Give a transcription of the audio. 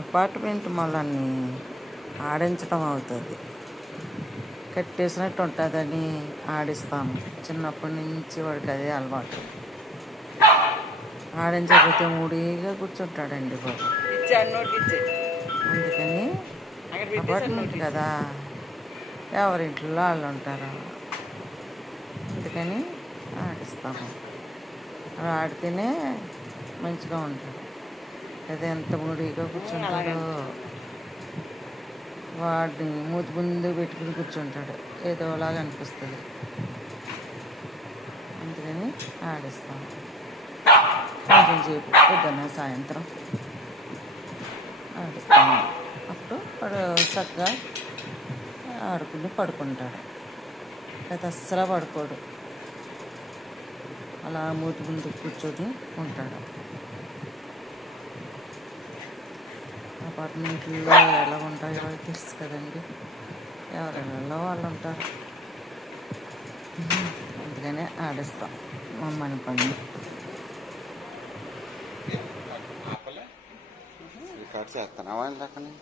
Apartment మొలని ఆడించడం అవుతుంది. కట్టేసినట్టు ఉంటుందని ఆడిస్తాను. చిన్నప్పటి నుంచి వాడికి అదే అలవాటు. ఆడించకపోతే మూడీగా కూర్చుంటాడండి బాబు. అందుకని అపార్ట్మెంట్ కదా, ఎవరింట్లో వాళ్ళు ఉంటారు. అందుకని ఆడిస్తాము. అలా ఆడితేనే మంచిగా ఉంటాడు. అదే ఎంత మూడీగా కూర్చుంటాడో, వాడిని మూతి ముందు పెట్టుకుని కూర్చుంటాడు. ఏదోలాగా అనిపిస్తుంది. అందుకని ఆడిస్తాము కొంచెం సేపు, పొద్దున్న సాయంత్రం ఆడిస్తాము. అప్పుడు వాడు చక్కగా ఆడుకుని పడుకుంటాడు. అయితే అస్సలు పడుకోడు, అలా మూతి ముందు కూర్చొని ఉంటాడు. అపార్ట్మెంట్లో ఎలా ఉంటాయో తెలుసు కదండి, ఎవరెళ్ళలో వాళ్ళు ఉంటారు. అందుకనే ఆడిస్తాం మన పని. రికార్డ్ చేస్తున్నావా ఇందాక నుంచి?